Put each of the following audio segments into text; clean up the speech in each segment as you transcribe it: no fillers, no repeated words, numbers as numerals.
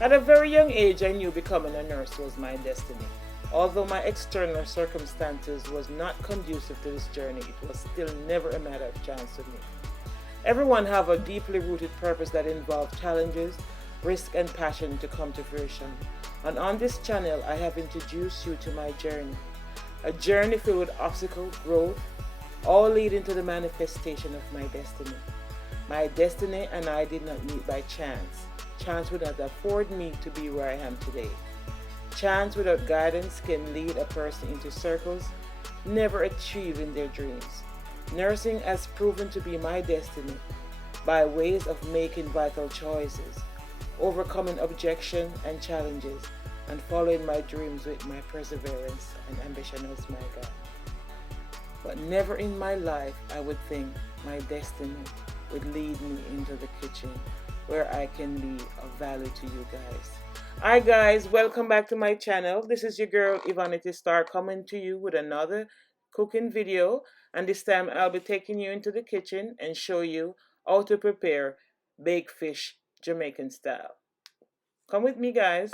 At a very young age, I knew becoming a nurse was my destiny. Although my external circumstances was not conducive to this journey, it was still never a matter of chance to me. Everyone have a deeply rooted purpose that involves challenges, risk and passion to come to fruition. And on this channel, I have introduced you to my journey. A journey filled with obstacles, growth, all leading to the manifestation of my destiny. My destiny and I did not meet by chance. Chance would not afford me to be where I am today. Chance without guidance can lead a person into circles, never achieving their dreams. Nursing has proven to be my destiny by ways of making vital choices, overcoming objection and challenges, and following my dreams with my perseverance and ambition as my God. But never in my life I would think my destiny would lead me into the kitchen where I can be of value to you guys. Hi guys, welcome back to my channel. This is your girl Ivanity Star coming to you with another cooking video, and this time I'll be taking you into the kitchen and show you how to prepare baked fish Jamaican style. Come with me guys.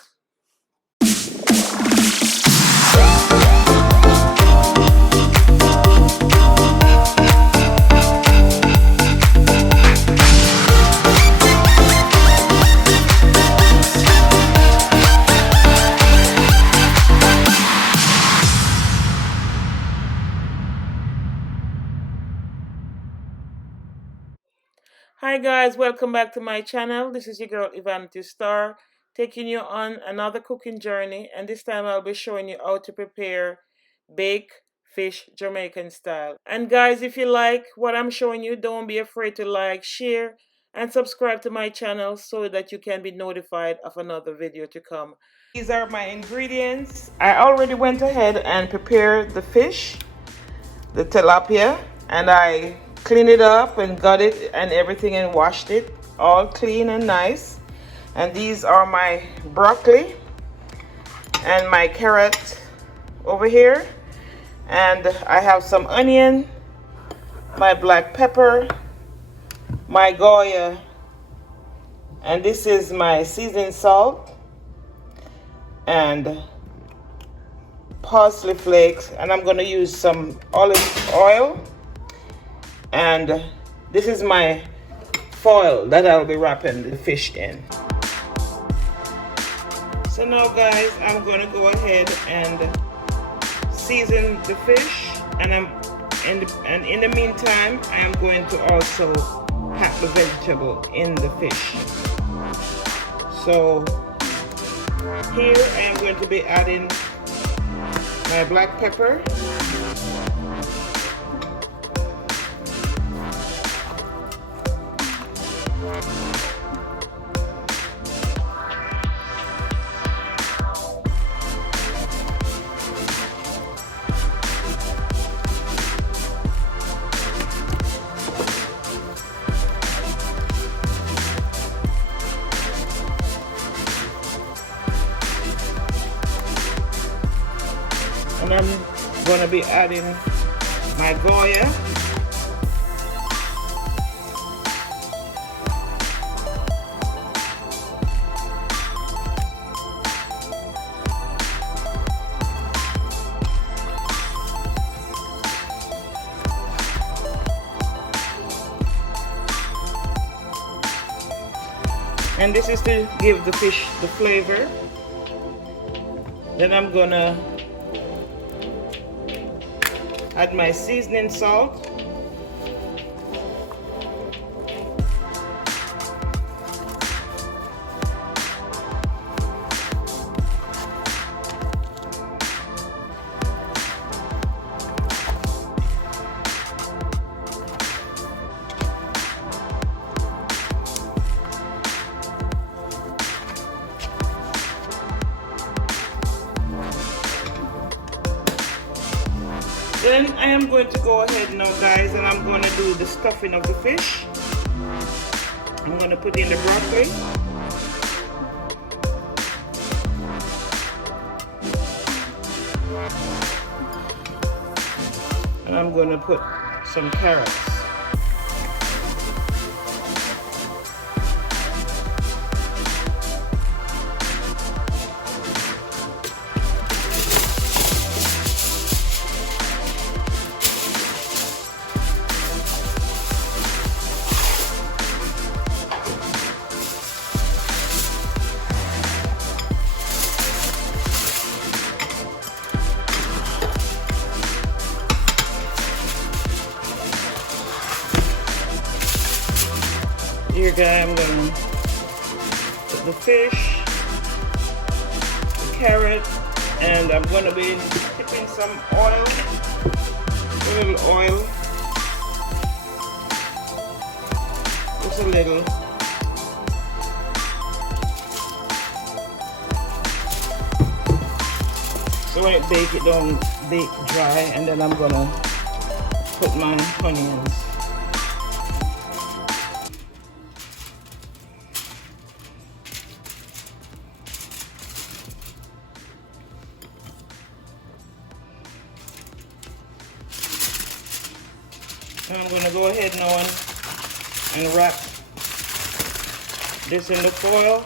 Hi guys, welcome back to my channel. This is your girl Ivanity Star taking you on another cooking journey, and this time I'll be showing you how to prepare baked fish Jamaican style. And guys, if you like what I'm showing you, don't be afraid to like, share and subscribe to my channel so that you can be notified of another video to come. These are my ingredients. I already went ahead and prepared the fish, the tilapia, and I cleaned it up and got it and everything and washed it all clean and nice. And these are my broccoli and my carrot over here, and I have some onion, my black pepper, my Goya, and this is my seasoned salt and parsley flakes, and I'm going to use some olive oil, and this is my foil that I'll be wrapping the fish in. So now guys, I'm going to go ahead and season the fish, and in the meantime I am going to also pack the vegetable in the fish. So here I am going to be adding my black pepper, and I'm going to be adding my Goya, and this is to give the fish the flavor. Then I'm gonna add my seasoning salt, then I am going to go ahead now guys, and I'm going to do the stuffing of the fish. I'm going to put in the broccoli, and I'm going to put some carrots. guy, I'm gonna put the fish, the carrot, and I'm gonna be dipping some oil, a little oil, just a little. So when it bake, it don't bake dry, and then I'm gonna put my onions. And I'm gonna go ahead now and wrap this in the foil.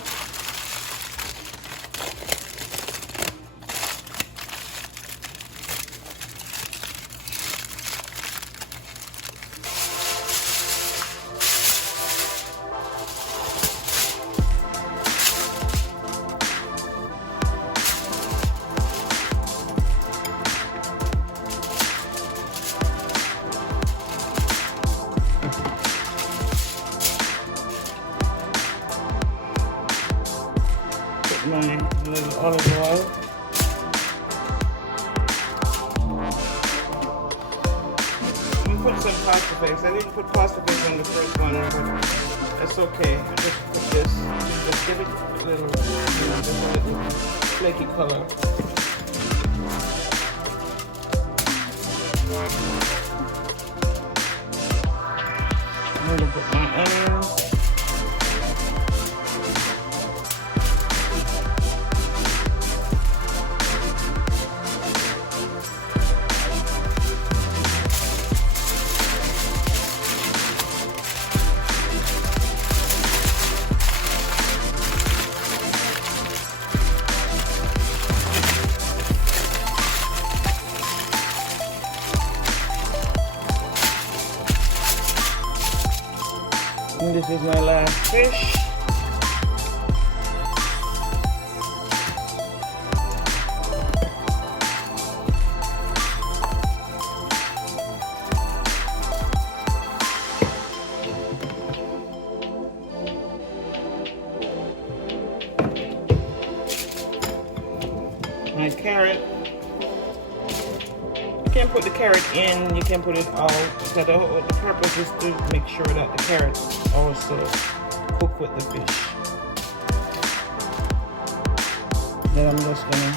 My little olive oil. I'm gonna put some pasta paste. I didn't put pasta paste on the first one, but that's okay. I just put this, just give it a little, just a little flaky color. I'm gonna put my onions. And this is my last fish. My carrot. You can put the carrot in, you can put it out. So the purpose is to make sure that the carrot also cook with the fish. Then I'm just gonna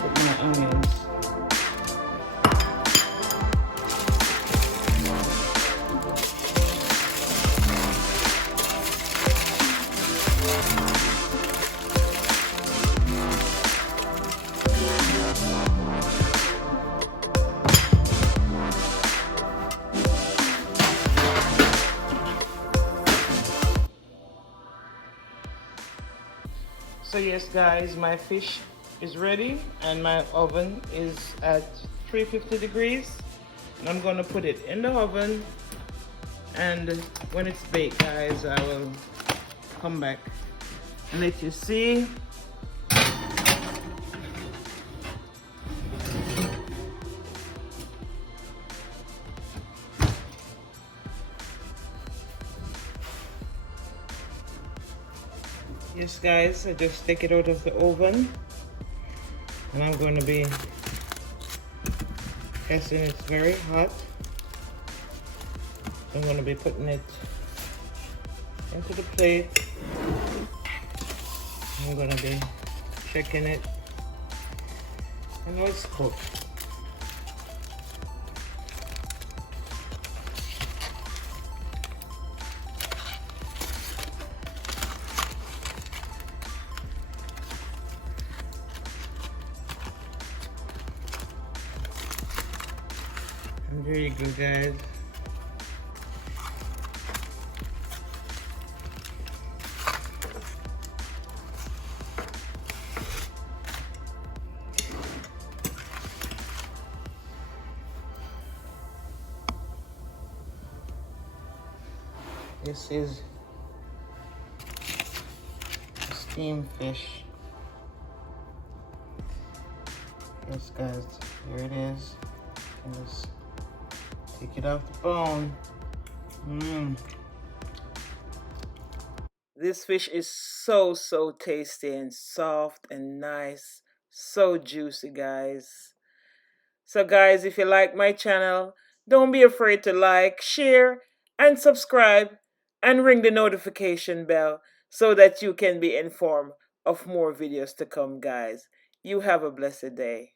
put my onions. So yes guys, my fish is ready and my oven is at 350 degrees. And I'm gonna put it in the oven, and when it's baked guys, I will come back and let you see. Yes guys, I just take it out of the oven, and I'm going to be guessing it's very hot. I'm going to be putting it into the plate. I'm going to be checking it. I know it's cooked. Very good guys. This is steamed fish. Yes guys, here it is. And just Take it off the bone. This fish is so tasty and soft and nice. So juicy, guys. So guys, if you like my channel, don't be afraid to like, share, and subscribe, and ring the notification bell so that you can be informed of more videos to come, guys. You have a blessed day.